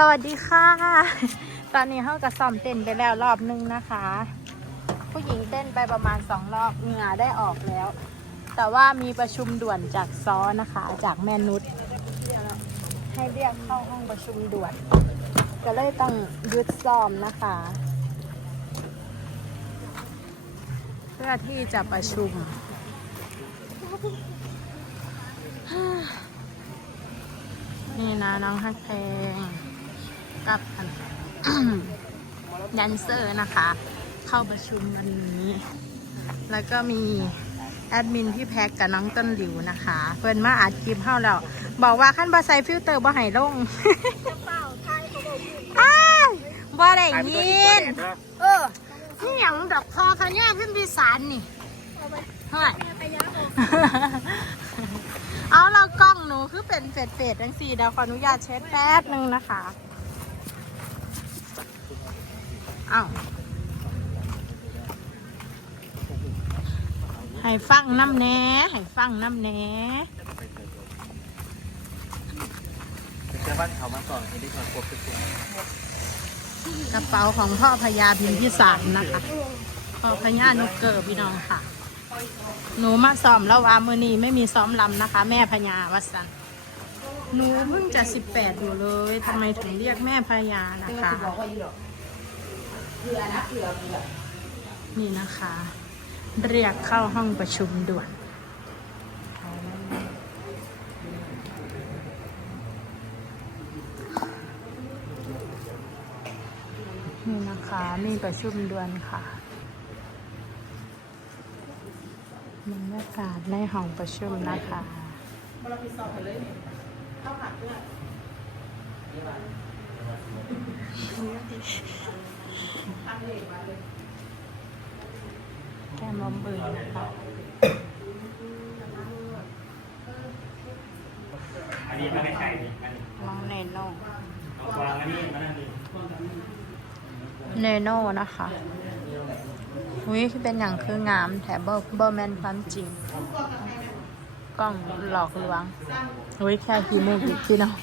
สวัสดีค่ะ ตอนนี้เขากระซ่อมเต้นไปแล้วรอบนึงนะคะ ผู้หญิงเต้นไปประมาณสองรอบเหงื่อได้ออกแล้ว แต่ว่ามีประชุมด่วนจากซอนะคะ จากแม่นุชให้เรียกเข้าห้องประชุมด่วน ก็เลยต้องยุดซ้อมนะคะ เพื่อที่จะประชุมนี่นะน้องฮักแพง กับแดนเซอร์นะคะ เข้าประชุมวันนี้ แล้วก็มีแอดมินพี่แพ็กกับน้องต้นหลิวนะคะ เพิ่นมาอัดคลิปเข้าแล้วบอกว่าขั้นบอใส่ฟิลเตอร์บ่ให้ลงอ้ายบ่ได้ยิน เออนี่หยังดอกคอคะเนี่ยพิมพิสารนี่เท่าไหร่เอาเรากล้องหนูคือเป็นเฟดเฟดทั้งสี่เดี๋ยวขออนุญาตเช็ดแป๊บนึงนะคะ เอาให้ฟังน้ำแหน่ให้ฟังน้ำแหน่เชื่อว่าเขามาก่อนให้ได้ความครบทุกคนกระเป๋าของพ่อพญาพิมพิสารนะคะ พ่อพญานกเกิดพี่น้องค่ะ หนูมาซ้อมแล้วว่ามือนี้ไม่มีซ้อมลำนะคะ แม่พญาวัสันหนูเพิ่งจะสิบแปดอยู่เลยทำไมถึงเรียกแม่พญานะคะ นี่นะคะ เรียกเข้าห้องประชุมด่วน นี่นะคะ มีประชุมด่วนค่ะบรรยากาศในห้องประชุมนะคะ แก้มลมอื่นนะคะอันนี้มันไม่ใช่นี่อันนี้น้องเนโน่เอาวางอันนี้มานั่นนี่เนโน่นะคะอุ้ยเป็นอย่างคืองามแถบเบอร์เบอร์แมนความจริง กล้องหลอกลวงอุ้ยแค่ขี้มูกพี่น้อง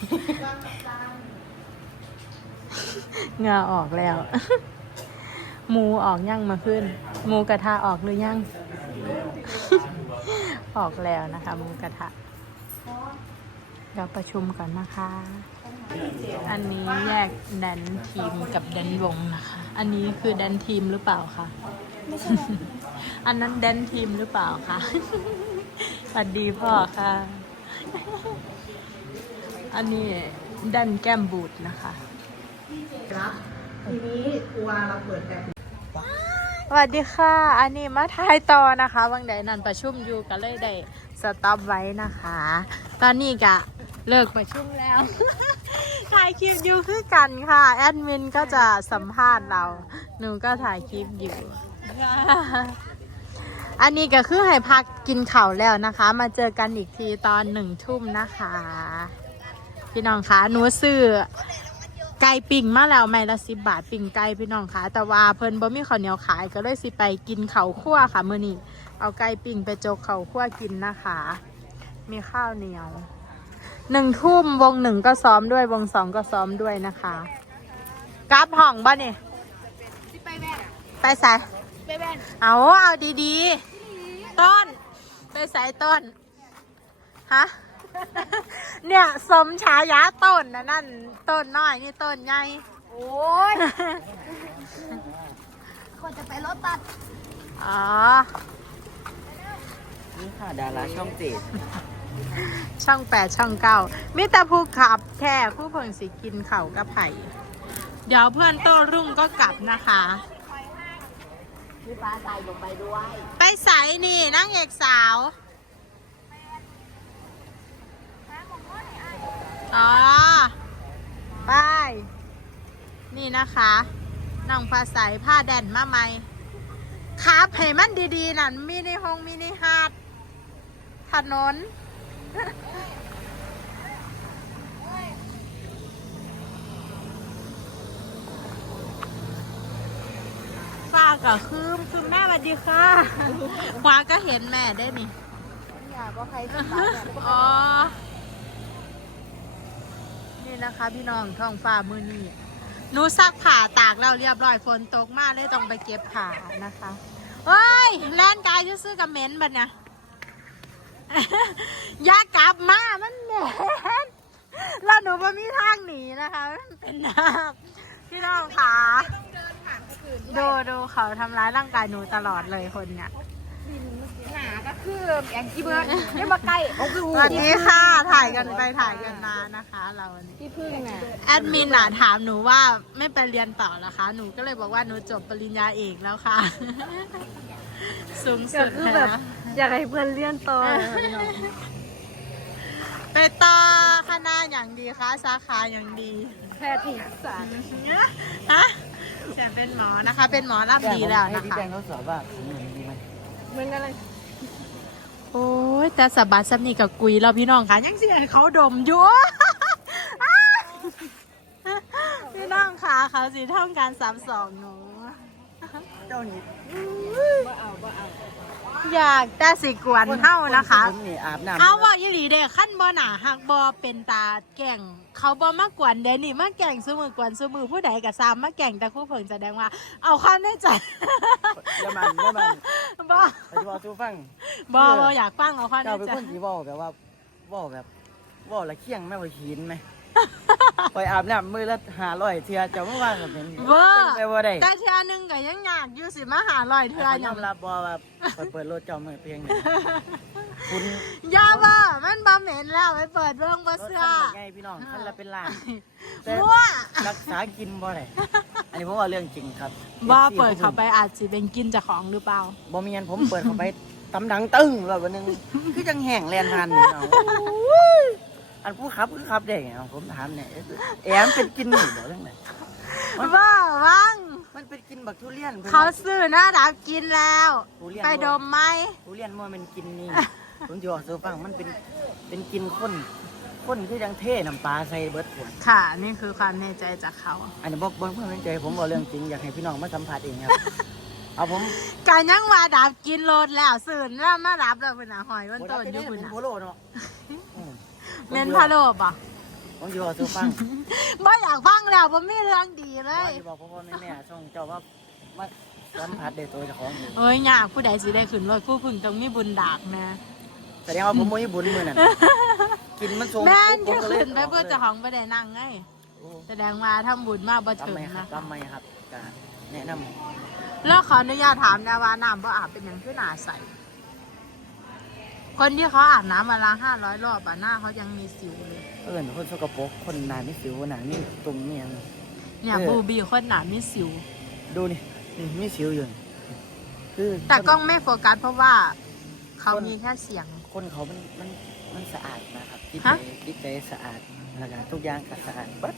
เหงาออกแล้ว หมูออกยังมาขึ้น หมูกระทะออกหรือยังออกแล้วนะคะหมูกระทะเดี๋ยวประชุมก่อนนะคะ อันนี้แยกแดนทีมกับแดนวงนะคะ อันนี้คือแดนทีมหรือเปล่าคะอันนั้นแดนทีมหรือเปล่าคะสวัสดีพ่อค่ะ อันนี้แดนแก้มบูดนะคะ ทีนี้ครัวเราเปิดแบบสวัสดีค่ะ อันนี้มาทายต่อนะคะวังใดนันประชุมอยู่ก็เลยได้สต็อปไว้นะคะ ตอนนี้กะเลิกประชุมแล้วถ่ายคลิปอยู่คือกันค่ะ แอดมินก็จะสัมภาษณ์เรา หนูก็ถ่ายคลิปอยู่ อันนี้ก็คือให้พักกินข่าวแล้วนะคะ มาเจอกันอีกทีตอนหนึ่งทุ่มนะคะ พี่น้องคะหนูซื้อ ไก่ปิ่งมาแล้วไม่ละสิบบาทปิ่งไก่พี่น้องคะแต่ว่าเพิ่นบ่มีข้าวเหนียวขายก็เลยสิไปกินเขาวคั่วค่ะมื้อนี้เอาไก่ปิ่งไปจกเขาวคั่วกินนะคะ มีข้าวเหนียวหนึ่งทุ่มวงหนึ่งก็ซ้อมด้วยวงสองก็ซ้อมด้วยนะคะกราฟห้องบ่เนี่ยไปแว่นไปใส่ไปแว่นเอาเอาดีๆ ต้น ไปใส่ต้นฮะ เนี่ยสมฉายาต้นนะนั่นต้นน้อยนี่ต้นใหญ่โอ้ยคนจะไปรถตัด อ๋อ นี่ค่ะดาราช่องเจ็ดช่องแปดช่องเก้ามิตรภูขับแค่ผู้เพิ่งสิกินเข่าวกับไผ่เดี๋ยวเพื่อนโต้รุ่งก็กลับนะคะมีปลาใส่ลงไปด้วย ไปใสนี่นั่งเอกสาว อ๋อ ไป นี่นะคะน้องฟ้าใสผ้าแดนมาไหมครับให้มันดีๆนั่นมินิฮงมินิฮาร์ดถนนฟ้าก็คืมคืมแม่สวัสดีค่ะขวาก็เห็นแม่ได้นี่อยากว่าใครจะตัดเนี่ยอ๋อนี่นี่นะคะพี่น้องท้องฟ้ามือนี่ หนูซักผ้าตากแล้วเรียบร้อยฝนตกมากเลยต้องไปเก็บผ้านะคะเฮ้ยแล่นกายจะซื้อกับเหม็นบัดนะอย่ากลับมามันเหม็นแล้วหนูไม่มีทางหนีนะคะ มันเป็นน้ำพี่น้องค่ะดูดูเขาทำร้ายร่างกายหนูตลอดเลยคนเนี่ย หนาก็คือแองกี้เบิร์ดไม่มาใกล้เขาคือสวัสดีค่ะถ่ายกันไปถ่ายกันมานะคะ เราวันนี้พี่พึ่งน่ะแอดมินอะถามหนูว่าไม่ไปเรียนต่อเหรอคะ หนูก็เลยบอกว่าหนูจบปริญญาเอกแล้วค่ะ สูงสุก็ดคือนะแบบอยากให้เพื่อนเลี้ยนต่อ ไปต่อคณะอย่างดีคะสาขาอย่างดี แพทย์ศาสตร์ฮะแต่เป็นหมอนะคะ เป็นหมอรับดีแล้วให้นะพี่คะแป้งทดสอบว่าผม เหมือนดีไหมเหมือนอะไรโอ้ยแต่สะบัดสับนี่กับกุยเราพี่น้องค่ะยังเสียเขาดมอยู่ พี่น้องค่ะเขาสีท่องการสามสองหนูเจ้านี่อยากแต่สิกวนเท่านะคะผมนี่อาบน้ำเอาว่ายี่หลีเด็กขั้นบ่หนาหักบอเป็นตาแก่ง เขาบ่มากวนเดนนี่มาแก่งสมือกวนสมือผู้ใดกับซ้ำมาแก่งแต่คู่เพิ่งแสดงว่า เอาความในใจอย่ามันอย่ามัน บ่ไปจะบอกทูฟังบ่บ่อยากฟังเอาความในเจ้าเป็นใจคนที่เว่าแบบว่าเว่าแบบเว่าละเคียงแม่ว่าหินไหมไปอาบน้ำมือละหาร้อยเทียเจ้าไม่ว่ากับเป็นเบ่เป็นไปว่าได้แต่เทือหนึงก็ยังอยากอยู่สิมาหาลอยเทือเขาอยย่าองมรับบอว่าเปิดเปิดรถเจ้ามือเพียงเนี่ยคุณอย่าบ่มันบ่เหม็นแล้วไปเปิดเบิ่งบ่รถเสื้อคันเป็นไงพี่น้องคันละเป็นล้านแต่มั่วรักษากินบ่ได้ อันนี้ผมว่าเรื่องจริงครับบ่เปิดเข้าไปอาจสิเป็นกินเจากของหรือเปล่าบ่มีอันผมเปิดเข้าไปตำดังตึ้งแล้ววันหนึงคือจังแห้งแลนพันนี่เนาะอันผู้ขับคือขับได้ไงเอาผมถามเนี่ยแอมเป็นกินหนึ่งบ่เรื่องไหนบ่วังมันเป็นกินบักทุเรียนพิ่นเขาซื้อหน้าดับกินแล้ว ทุเรียนไปดมไหมทุเรียนมันเป็นกินนี่ผมจะบอกสู่ฟังมันเป็นเป็นกินข้น ข้นคือจังเท่น้ำปลาใส่เบิดผมค่ะ นี่คือความในใจจากเขา อันนี้บอกบนเพื่อนใจผมบอกเรื่องจริงอยากให้พี่น้องมาสัมผัสเองครับ เอาผมการยังว่าดับกินโลดแล้วสื่นแล้วมารับแล้วพุ่นน่ะหอยวันต้นอยู่พุ่นเป็นน่ะโพโลเนาะอืมเมนพะโลบอะผมจะบอกสู่ฟังบ่อยากฟังแล้วบ่มีเรื่องดีเลว่ายจะบอกพ่อพ่อแม่แม่ช่องเจ้าว่ามาสัมผัสได้ตัวเจ้าของอยู่เอ้ยยากผู้ใดสิได้ขึ้นรถผู้พึ่งต้องมีบุญดากนะแสดงว่าผมไม่บุญมือนั่น กินมันทรงแม่นผที่ก็ลยขึ้นไปเพื่อเจะของบ่ได้นั่งไงโอ้แสดงว่าทำบุญมาบ่ทำถึงไมครันะบคะทำไมครับการแนะนำแล้วขออนุญาตถามนะว่าน้ำบ่อาบเป็นหยังคือหน้าใสคนที่เขาอาบน้ำวันละห้าร้อยรอบอะหน้าเขายังมีสิวเลยเอิญคนสกปรกคนหนาไม่สิวหนานี่ตุ่มเนี่ย เนี่ยเออ บูบีคนหนามีสิว ดูนี่นี่มีสิวอยู่นี่คือแต่กล้องไม่โฟกัสเพราะว่า เขาคนมีแค่เสียงคนเขามันมัน มันสะอาดนะครับจิตฮะใจจิตใจสะอาดนะครับทุกอย่างก็สะอาดเบัด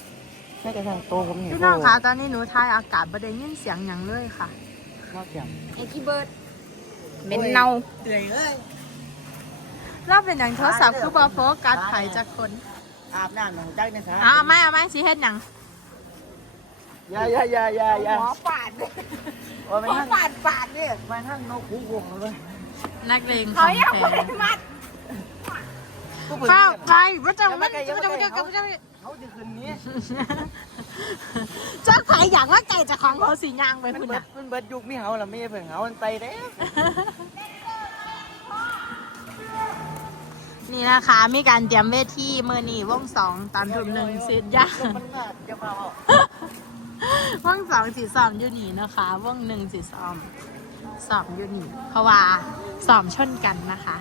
แม้กระทั่งโตวผมนี่พี่น้องคะตอนนี้หนูทายอากาศประเด็นยินเสียงอย่างเลยค่ะนอกจากแองกี้เบิร์ดเป็นเนาเตื่อยเลยแล้วเป็นอย่างโทรศัพท์คือบอโฟกัสไผจากคนอาบน้ำหนังจักในสาอ้าวไม่เอาไม่สิเฮ็ดหยังอย่าอย่าอย่าอย่าอย่าหมอปาดเลยว่าไปหมอทั้งปาดปาดเนี่ยไปทั้งนกหูวงเลย นักเลงขเขาองอยากแท้เป็นมัด เฝ้าไปพระเจ้ามันพระเจ้าพระเจ้าพระเจ้าเขาจะคืนนี้เจ้าไผอยากว่าไก่จากของเขาสียางไปมันคุณเบิดน่ะมันเบิดยุคมีเฮาล่ะไม่ใช่เพิ่งเฮามันไปเด้นี่นะคะมีการเตรียมเวทีมือนี่วงสองตามทุ่มหนึ่งสิยามันมาจะมาเอาว่องสองสีซ้อมอยู่นี่นะคะว่องหนึ่งสีซ้อมซ้อมอยู่นี่เพราะว่าซ้อมชนกันนะคะ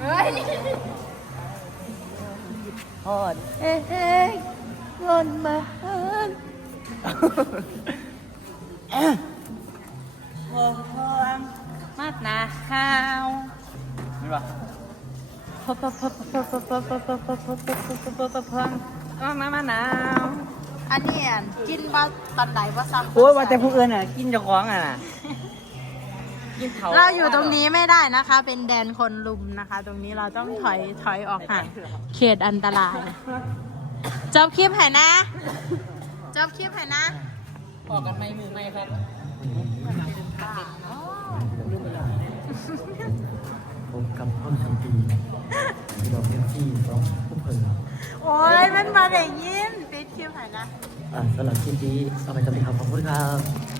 เฮ้ยฮอดเอ้ยงินมาเอิ้นโอ้โหมัดนาข้าวนี่ปะพบพบพบพบพบพบพบพบพบพบพบพบพบพบมามะนาวอันนี้อันกินบ่ตอนไหนบ่ซ้ำโอ้ยว่าแต่ผู้อื่นอะ กินเจ้าของอะ นะกินเขาเราอยู่ตรงนี้ไม่ได้นะคะ เป็นแดนคนลุมนะคะ ตรงนี้เราต้องถอยถอยออกห่างเขตอันตรายจบคลิปให้นะจบคลิปให้นะบอกกันไม่มือไม่ครับผมกับพ่อสันติดอกเลี้ยงที่สองผู้เคโอ้ยมันมาได้ยินปิดคลิปหายนะอ่าสำหรับคลิปนี้เอาไปกันเลยครับขอบคุณครับ